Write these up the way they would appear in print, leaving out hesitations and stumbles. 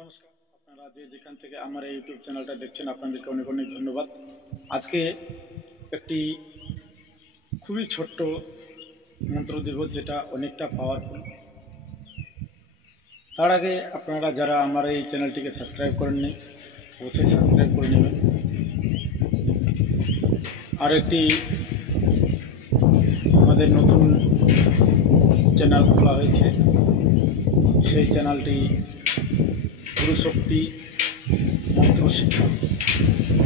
নমস্কার, আপনারা যেখান থেকে আমার এই ইউটিউব চ্যানেলটা দেখছেন আপনাদেরকে অনেক অনেক ধন্যবাদ। আজকে একটি খুবই ছোট্ট মন্ত্র দেব, যেটা অনেকটা পাওয়ারফুল। তার আগে আপনারা যারা আমার এই চ্যানেলটিকে সাবস্ক্রাইব করেননি অবশ্যই সাবস্ক্রাইব করে নেবেন। আর একটি আমাদের নতুন চ্যানেল খোলা হয়েছে, সেই চ্যানেলটি গুরু শক্তি মন্ত্র শিক্ষা।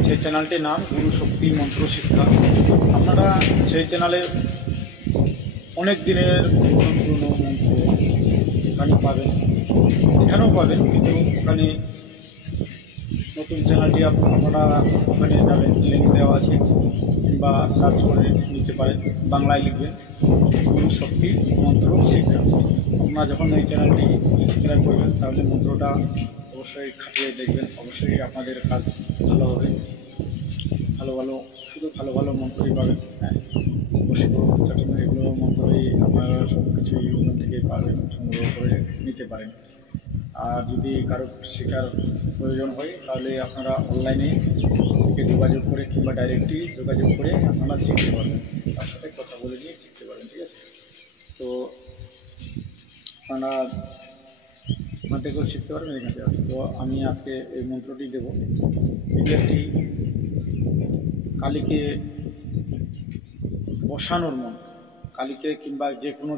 সেই চ্যানেলটির নাম গুরু শক্তি মন্ত্র শিক্ষা। আপনারা সেই চ্যানেলে অনেক দিনের পুরনো মন্ত্র ওখানে পাবেন, এখানেও পাবেন, কিন্তু ওখানে নতুন চ্যানেলটি আপনারা ওখানে যাবেন, লিঙ্ক দেওয়া আছে, কিংবা সার্চ করে নিতে পারেন। বাংলায় লিখবেন গুরু শক্তি মন্ত্র শিক্ষা। আপনারা যখন এই চ্যানেলটি সাবস্ক্রাইব করবেন তাহলে মন্ত্রটা অবশ্যই খাটিয়ে দেখবেন, অবশ্যই আপনাদের কাজ ভালো হবে। শুধু ভালো ভালো মন্ত্রই পাবেন। হ্যাঁ, বশীকরণ, চাটন, এগুলো মন্ত্রই আপনারা সব কিছুই ওখান থেকে পাবেন, সংগ্রহ করে নিতে পারেন। আর যদি কারো শেখার প্রয়োজন হয় তাহলে আপনারা অনলাইনে থেকে যোগাযোগ করে কিংবা ডাইরেক্টলি যোগাযোগ করে আপনারা শিখতে পারবেন, তার সাথে কথা বলে নিয়ে শিখতে পারবেন। ঠিক আছে, তো আপনারা ওখান থেকেও শিখতে পারবেন, এখান থেকে। তো আমি আজকে এই মন্ত্রটি দেব। এটি একটি কালীকে বসানোর মন্ত্র। কালীকে কিংবা যে কোনো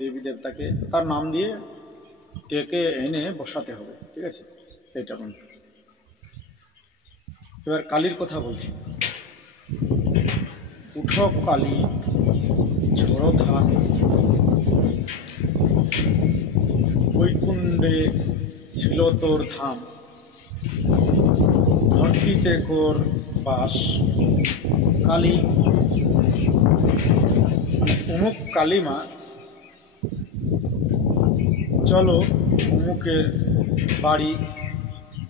দেবী দেবতাকে তার নাম দিয়ে ডেকে এনে বসাতে হবে। ঠিক আছে, এইটা মন্ত্র। এবার কালীর কথা বলছি। উঠো কালী, ঝড়ো ধান, বৈকুণ্ডে ছিল তোর ধাম, ধরতিতে কর বাস। কালী অমুক কালীমা, চলো অমুকের বাড়ি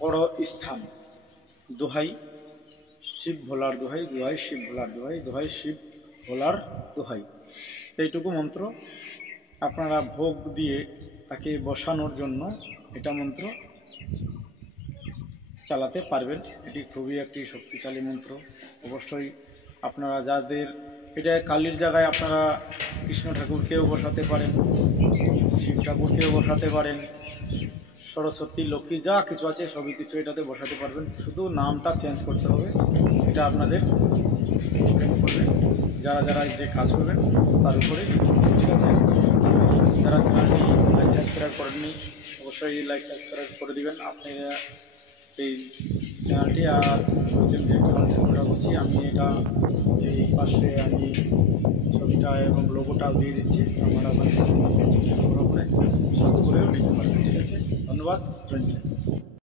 বড় স্থান। দোহাই শিব ভোলার দোহাই, দোহাই শিব ভোলার দোহাই, দোহাই শিব ভোলার দোহাই। এইটুকু মন্ত্র আপনারা ভোগ দিয়ে তাকে বসানোর জন্য এটা মন্ত্র চালাতে পারবেন। এটি খুবই একটি শক্তিশালী মন্ত্র। অবশ্যই আপনারা যাদের এটা কালীর জায়গায় আপনারা কৃষ্ণ ঠাকুরকেও বসাতে পারেন, শিব ঠাকুরকেও বসাতে পারেন, সরস্বতী, লক্ষ্মী, যা কিছু আছে সবই কিছু এটাতে বসাতে পারবেন। শুধু নামটা চেঞ্জ করতে হবে, এটা আপনাদের করবে যারা যারা যে কাজ করবেন তার উপরে। ঠিক আছে, যারা চ্যানেলটি লাইক সাবস্ক্রাইব করেননি অবশ্যই লাইক সাবস্ক্রাইব করে দিবেন আপনি এই চ্যানেলটি। আর বলছেন যে চ্যানেলটি আমরা বলছি, আমি এটা এই পাশে আমি ছবিটা এবং লোগোটাও দিয়ে দিচ্ছি, আপনারা করে সার্চ করেও নিতে পারবেন। ঠিক আছে, ধন্যবাদ।